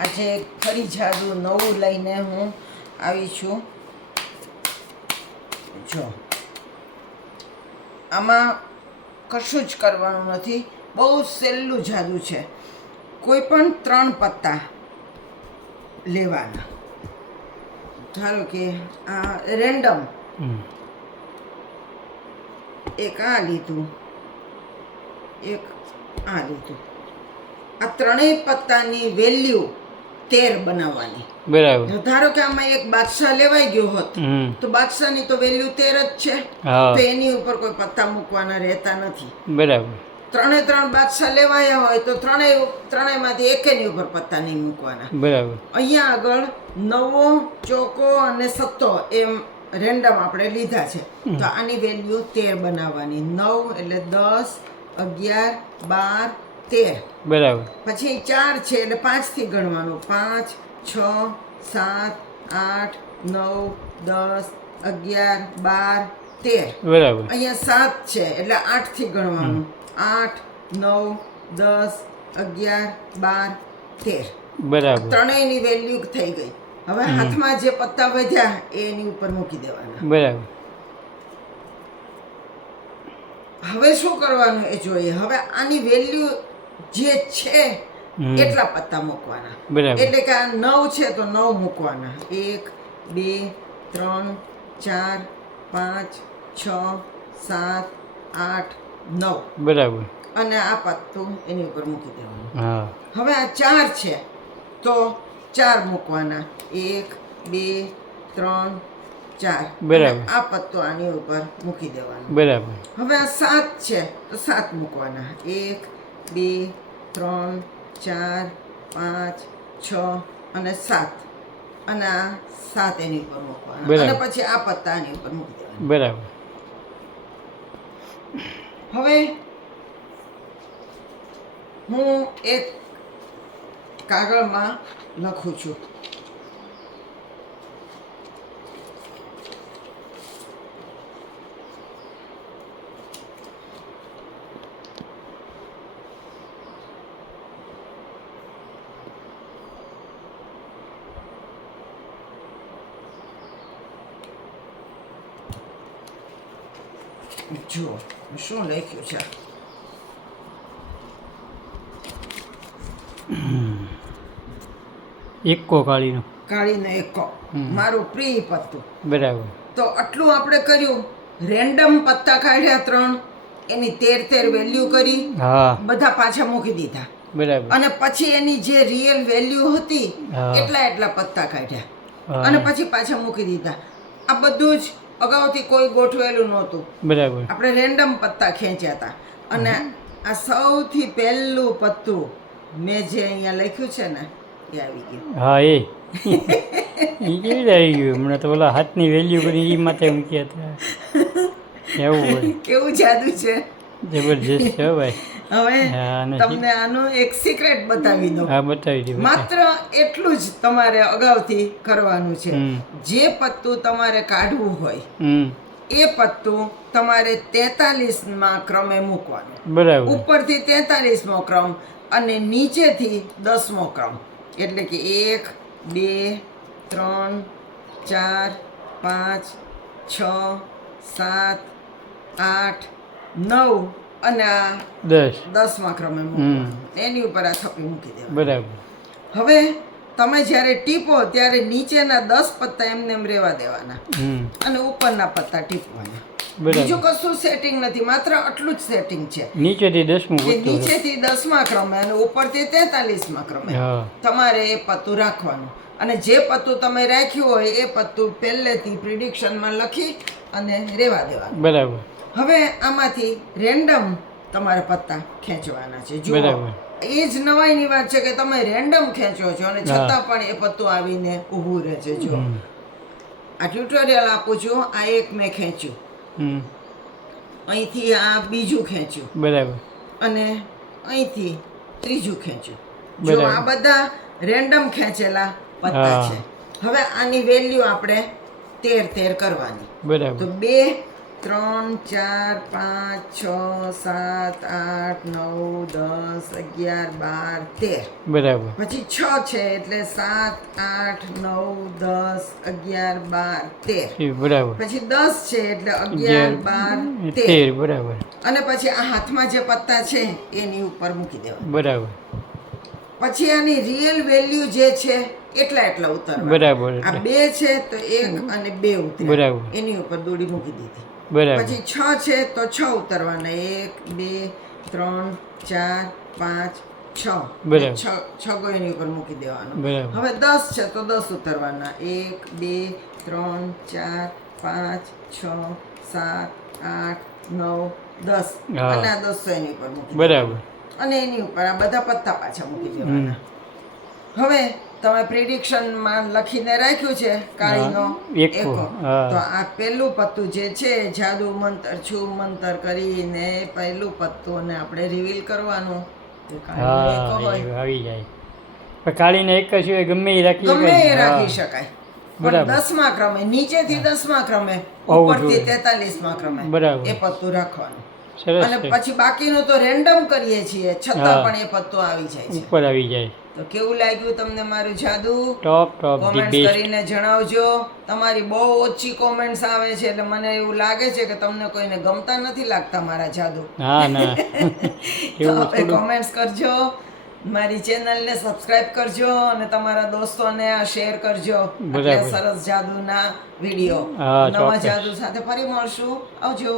આજે ફરી જાદુ નવું લઈને હું આવી છું. જો આમાં કશું જ કરવાનું નથી, બહુ સહેલું જાદુ છે. કોઈ પણ 3 પત્તા લેવાના. ધારો કે આ રેન્ડમ એક આ લીધું, એક આ લીધું. આ 3 પત્તાની વેલ્યુ 13 બનાવવાની. બરાબર. ધારો કે આમાં એક બાદશાહ લેવાઈ ગયો હોત તો બાદશાહની તો વેલ્યુ 13 જ છે, તો એની ઉપર કોઈ પત્તા મૂકવાના રહેતા નથી. બરાબર. 3 બાદશાહ લેવાયા હોય તો ત્રણેયમાંથી એકેની ઉપર પત્તા નહીં મૂકવાના. બરાબર. અહીંયા આગળ નવો, ચોકો અને સત્તો એમ રેન્ડમ આપણે લીધા છે, તો આની વેલ્યુ 13 બનાવવાની. 9 એટલે 10, 11, 12, 13. બરાબર. પછી 4 છે એટલે 5 થી ગણવાનું. 5, 6, 7, 8, 9, 10, 11, 12, 13. બરાબર. અહીંયા 7 છે એટલે 8 થી ગણવાનું. 8, 9, 10, 11, 12, 13. બરાબર. ત્રણેયની વેલ્યુ થઈ ગઈ. હવે હાથમાં જે પત્તા વધ્યા એની ઉપર મૂકી દેવાના. બરાબર. હવે શું કરવાનું એ જોઈએ. હવે આની વેલ્યુ જે છે એટલા પત્તા મૂકવાના. બરાબર. એટલે કે આ 9 છે તો 9 મૂકવાના. 1, 2, 3, 4, 5, 6, 7, 8, 9. બરાબર. અને આ પત્તું એની ઉપર મૂકી દેવાનું. હા. હવે આ 4 છે તો 4 મૂકવાના. 1, 2, 3, 4. બરાબર. આ પત્તો આની ઉપર મૂકી દેવાનું. બરાબર. હવે આ 7 છે તો 7 મૂકવાના. 1, 2, 3, 4, 5, 6 અને 7. અને આ 7 એની ઉપર મૂકવાના. અને પછી આ પત્તા આની ઉપર મૂકી દેવાના. બરાબર. હવે હું એક કાગળમાં લખું છું. જુઓ શું લખ્યું છે. એકો કાળીનો. કાળીનો એકો મારું પ્રિય પત્તું. બરાબર. તો આટલું આપણે કર્યું. રેન્ડમ પત્તા કાઢ્યા 3, એની 13 વેલ્યુ કરી. હા. બધા પાછા મૂકી દીધા. બરાબર. અને પછી એની જે રિયલ વેલ્યુ હતી એટલા પત્તા કાઢ્યા અને પછી પાછા મૂકી દીધા. આ બધું જ અગાઉથી કોઈ ગોઠવેલું નહોતું. બરાબર. આપણે રેન્ડમ પત્તા ખેંચ્યા હતા. અને આ સૌથી પહેલું પત્તું મેં જે અહીંયા લખ્યું છે ને એ આવી ગયું. હા. એ કેવી રીતે આવી ગયું? હમણાં તો ઓલા હાથની વેલ્યુ કરી એ માથે મૂક્યા હતા. એવું હોય. કેવું જાદુ છે. જબરજસ્ત છે ભાઈ. હવે તમને આનું એક સિક્રેટ બતાવી દઉં. હા, બતાવી દો. માત્ર એટલું જ તમારે અગાઉથી કરવાનું છે. જે પત્તું તમારે કાઢવું હોય એ પત્તું તમારે 43માં ક્રમે મૂકવાનું. બરાબર. ઉપરથી 43મો ક્રમ અને નીચેથી 10મો ક્રમ. એટલે કે 1, 2, 3, 4, 5, 6, 7, 8, 9 અને આ 10મા ક્રમે મૂકવાનું. એની ઉપર આ થપ્પી મૂકી દેવાની. બરાબર. હવે તમે જ્યારે ટીપો ત્યારે નીચેના 10 પત્તા એમને એમ રહેવા દેવાના અને ઉપરના પત્તા ટીપવાના. બીજું કશું સેટિંગ નથી, માત્ર આટલું જ સેટિંગ છે. નીચેથી 10મું કે નીચેથી 10મા ક્રમે અને ઉપરથી 43મા ક્રમે તમારે એ પત્તું રાખવાનું. અને જે પત્તું તમે રાખ્યું હોય એ પત્તું પહેલેથી પ્રિડિક્શનમાં લખી અને રહેવા દેવાનું. બરાબર. હવે આમાંથી રેન્ડમ તમારે પત્તા ખેંચવાના છે. જો એ જ નવાઈની વાત છે કે તમે રેન્ડમ ખેંચો છો અને છતાં પણ એ પત્તું આવીને ઊભું રહે છે. જો આ ટ્યુટોરિયલ આપું છું. આ એક મેં ખેંચ્યું, અહીંથી આ બીજું ખેંચ્યું, બરાબર, અને અહીંથી ત્રીજું ખેંચ્યું. જો આ બધા રેન્ડમ ખેંચેલા પત્તા છે. હવે આની વેલ્યુ આપણે 13 કરવાની. બરાબર. તો 2 3 4 5 6 7 8 9 10 11 12 13 બરાબર પછી 6 છે એટલે 7 8 9 10 11 12 13 બરાબર પછી 10 છે એટલે 11 12 13 13 બરાબર અને પછી આ હાથમાં જે પત્તા છે એની ઉપર મૂકી દેવા. બરાબર પછી આની રિયલ વેલ્યુ જે છે એટલા ઉતારવા. બરાબર આ 2 છે તો 1 અને 2 ઉતર્યા, બરાબર. એની ઉપર દોડી મૂકી દીધી. બરાબર પછી 6 છે તો 6 ઉતારવાના, 1 2 3 4 5 6 બરાબર. છગો એની ઉપર મૂકી દેવાનો. બરાબર. હવે 10 છે તો 10 ઉતારવાના, 1 2 3 4 5 6 7 8 9 10 હા. અને આ 10 એની ઉપર મૂકી બરાબર અને એની ઉપર આ બધા પત્તા પાછા મૂકી દેવાના. હવે તમે પ્રિડિક્શનમાં લખીને રાખ્યું છે કાળીનો હા, એકો. હા. તો આ પહેલું પત્તું જે છે જાદુ મંતર છું મંતર કરીને પહેલું પત્તું અને આપણે રિવીલ કરવાનું. તો કાળીનો એકો હા હોય, એ આવી જાય પણ કાળીને એક જ હોય ગમે એ રાખી ગમે એ શકાય. રાખી હા. શકાય. બરાબર. પણ 10મા ક્રમે, નીચેથી 10મા ક્રમે, હોવું ઉપરથી જોઈએ. 43મા ક્રમે બરાબર. એ પત્તું રાખવાનું. સરસ અને છે પછી બાકીનું તો રેન્ડમ કરીએ છીએ છતાં હા. પણ એ પત્તો આવી જાય છે. ઉપર આવી જાય. તો કેવું લાગ્યું તમને મારું જાદુ? ટોપ ધી કોમેન્ટ્સ બેસ્ટ. કરીને જણાવજો. તમારી બહુ ઓછી કોમેન્ટ્સ આવે છે એટલે મને એવું લાગે છે કે તમને કોઈને ગમતા નથી લાગતા મારા જાદુ. ના ના તો એવું આપણે થોડું કોમેન્ટ્સ કરજો, મારી ચેનલને સબસ્ક્રાઇબ કરજો અને તમારા દોસ્તોને આ શેર કરજો. એટલે બરાબર. સરસ જાદુના વિડીયો હા, નવા ચોક્કસ. જાદુ સાથે ફરી મળશું. આવજો.